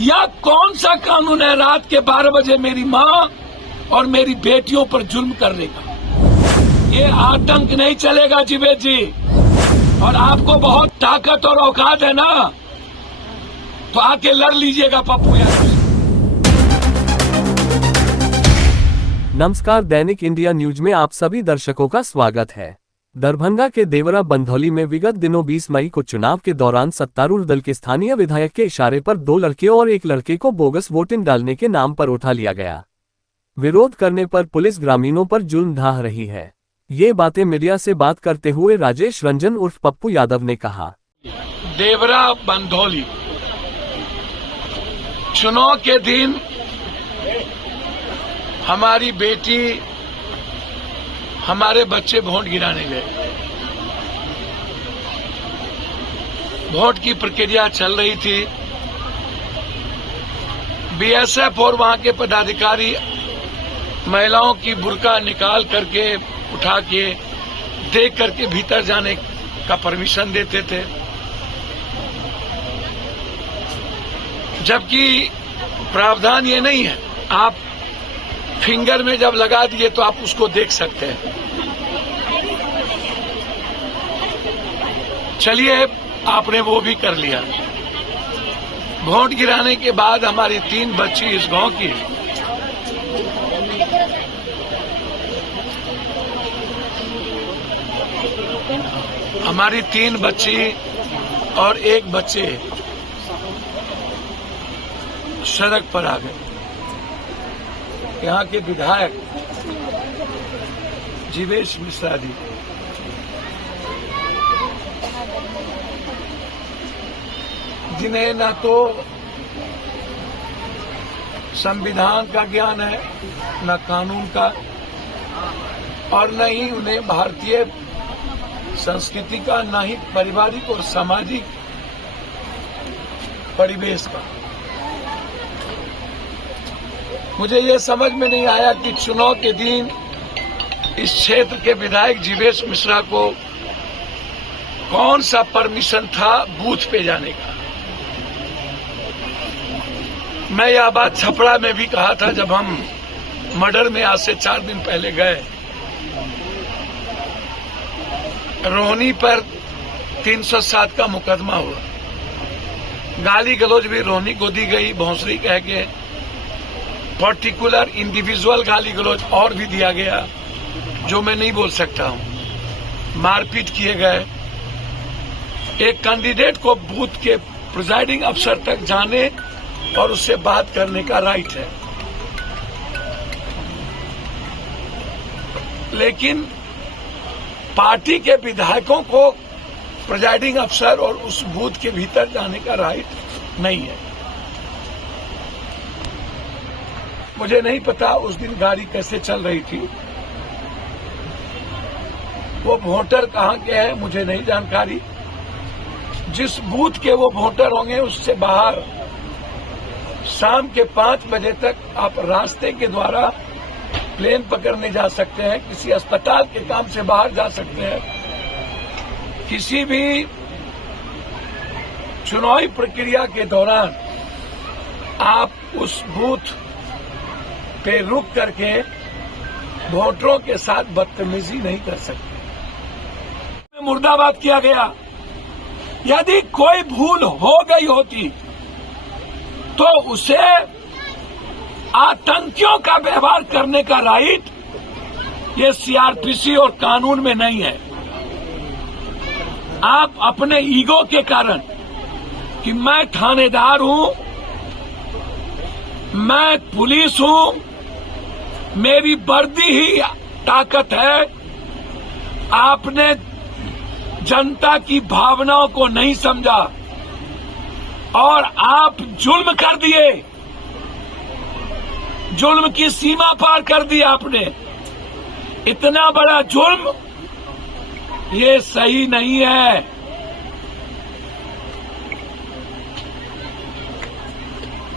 या कौन सा कानून है रात के 12 बजे मेरी माँ और मेरी बेटियों पर जुल्म करने का? ये आतंक नहीं चलेगा जीवेद जी। और आपको बहुत ताकत और औकात है ना, तो आके लड़ लीजिएगा पप्पू यादव। नमस्कार, दैनिक इंडिया न्यूज में आप सभी दर्शकों का स्वागत है। दरभंगा के देवरा बंधौली में विगत दिनों 20 मई को चुनाव के दौरान सत्तारूढ़ दल के स्थानीय विधायक के इशारे पर 2 लड़कियों और 1 लड़के को बोगस वोटिंग डालने के नाम पर उठा लिया गया। विरोध करने पर पुलिस ग्रामीणों पर जुल्म ढा रही है। ये बातें मीडिया से बात करते हुए राजेश रंजन उर्फ पप्पू यादव ने कहा। देवरा बंधौली चुनाव के दिन हमारी बेटी, हमारे बच्चे वोट गिराने गए। वोट की प्रक्रिया चल रही थी। बीएसएफ और वहां के पदाधिकारी महिलाओं की बुर्का निकाल करके, उठा के, देख करके भीतर जाने का परमिशन देते थे, जबकि प्रावधान ये नहीं है। आप फिंगर में जब लगा दिए तो आप उसको देख सकते हैं। चलिए, आपने वो भी कर लिया। वोट गिराने के बाद हमारी 3 बच्ची इस गांव की हमारी 3 बच्ची और 1 बच्चे सड़क पर आ गए। यहाँ के विधायक जीवेश मिश्रा जी जिन्हें न तो संविधान का ज्ञान है, न कानून का, और न ही उन्हें भारतीय संस्कृति का, न ही पारिवारिक और सामाजिक परिवेश का। मुझे ये समझ में नहीं आया कि चुनाव के दिन इस क्षेत्र के विधायक जीवेश मिश्रा को कौन सा परमिशन था बूथ पे जाने का। मैं यह बात छपरा में भी कहा था जब हम मर्डर में आज से 4 दिन पहले गए। रोहनी पर 307 का मुकदमा हुआ। गाली गलौज भी रोहनी को दी गई, भोंसरी कह के पर्टिकुलर इंडिविजुअल गाली गलौज और भी दिया गया जो मैं नहीं बोल सकता हूं। मारपीट किए गए। एक कैंडिडेट को बूथ के प्रिजाइडिंग अफसर तक जाने और उससे बात करने का राइट है, लेकिन पार्टी के विधायकों को प्रिजाइडिंग अफसर और उस बूथ के भीतर जाने का राइट नहीं है। मुझे नहीं पता उस दिन गाड़ी कैसे चल रही थी, वो वोटर कहां के हैं मुझे नहीं जानकारी। जिस बूथ के वो वोटर होंगे उससे बाहर शाम के 5 बजे तक आप रास्ते के द्वारा प्लेन पकड़ने जा सकते हैं, किसी अस्पताल के काम से बाहर जा सकते हैं। किसी भी चुनावी प्रक्रिया के दौरान आप उस बूथ पे रुक करके वोटरों के साथ बदतमीजी नहीं कर सकते। मुर्दाबाद किया गया। यदि कोई भूल हो गई होती तो उसे आतंकियों का व्यवहार करने का राइट ये सीआरपीसी और कानून में नहीं है। आप अपने ईगो के कारण कि मैं थानेदार हूं, मैं पुलिस हूं, मेरी वर्दी ही ताकत है, आपने जनता की भावनाओं को नहीं समझा और आप जुल्म कर दिए। जुल्म की सीमा पार कर दी आपने। इतना बड़ा जुल्म ये सही नहीं है।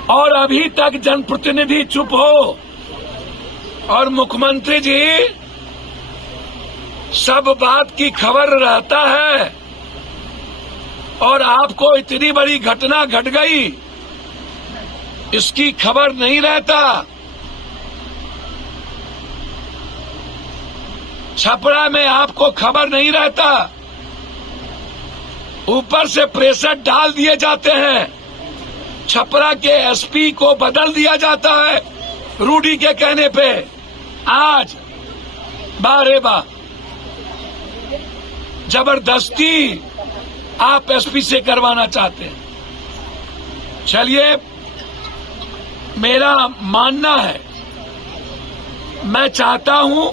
और अभी तक जनप्रतिनिधि चुप हो और मुख्यमंत्री जी सब बात की खबर रहता है और आपको इतनी बड़ी घटना घट गई इसकी खबर नहीं रहता। छपरा में आपको खबर नहीं रहता, ऊपर से प्रेशर डाल दिए जाते हैं। छपरा के एसपी को बदल दिया जाता है रूडी के कहने पे। आज बारेबा जबरदस्ती आप एसपी से करवाना चाहते हैं। चलिए, मेरा मानना है, मैं चाहता हूं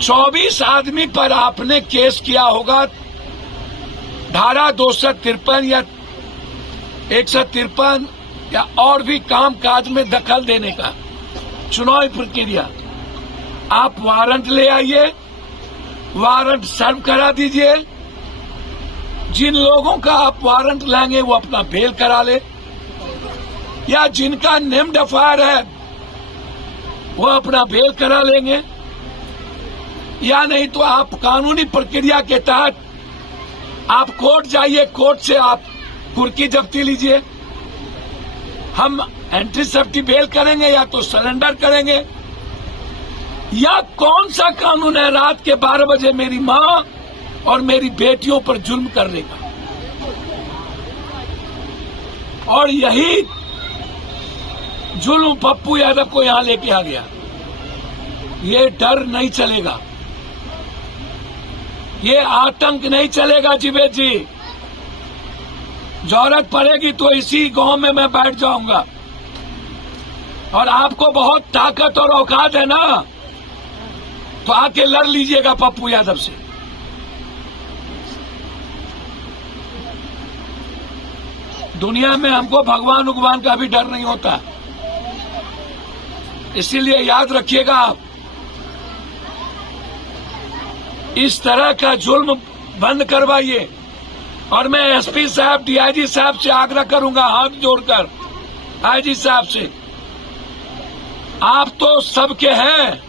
24 आदमी पर आपने केस किया होगा, धारा 253 या 153 या और भी काम काज में दखल देने का चुनावी प्रक्रिया। आप वारंट ले आइए, वारंट सर्व करा दीजिए। जिन लोगों का आप वारंट लाएंगे वो अपना बेल करा ले, या जिनका नेम्ड एफआईआर है वो अपना बेल करा लेंगे, या नहीं तो आप कानूनी प्रक्रिया के तहत आप कोर्ट जाइए, कोर्ट से आप कुर्की जब्ती लीजिए। हम एंट्री सेफ्टी बेल करेंगे या तो सरेंडर करेंगे। या कौन सा कानून है रात के 12 बजे मेरी मां और मेरी बेटियों पर जुल्म करने का? और यही जुल्म पप्पू यादव को यहां लेके आ गया। ये डर नहीं चलेगा, ये आतंक नहीं चलेगा जीवेद जी। जरूरत पड़ेगी तो इसी गांव में मैं बैठ जाऊंगा। और आपको बहुत ताकत और औकात है ना, तो आके लड़ लीजिएगा पप्पू यादव से। दुनिया में हमको भगवान उगवान का भी डर नहीं होता, इसीलिए याद रखिएगा आप, इस तरह का जुल्म बंद करवाइए। और मैं एसपी साहब, डीआईजी साहब से आग्रह करूंगा हाथ जोड़कर, आईजी साहब से, आप तो सबके हैं।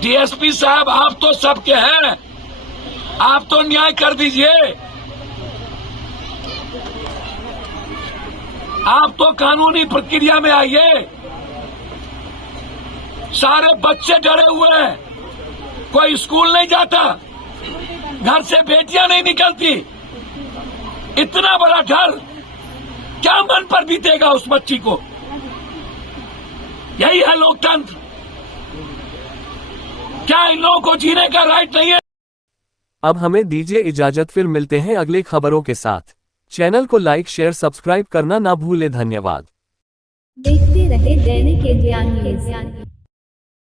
डीएसपी साहब, आप तो सबके हैं, आप तो न्याय कर दीजिए। आप तो कानूनी प्रक्रिया में आइए। सारे बच्चे डरे हुए हैं, कोई स्कूल नहीं जाता, घर से बेटियां नहीं निकलती। इतना बड़ा डर क्या मन पर बीतेगा उस बच्ची को? यही है लोकतंत्र। क्या इन लोगों को जीने का राइट नहीं है? अब हमें दीजिए इजाजत, फिर मिलते हैं अगले खबरों के साथ। चैनल को लाइक, शेयर, सब्सक्राइब करना ना भूले। धन्यवाद। देखते रहे दैनिक ज्ञान न्यूज़।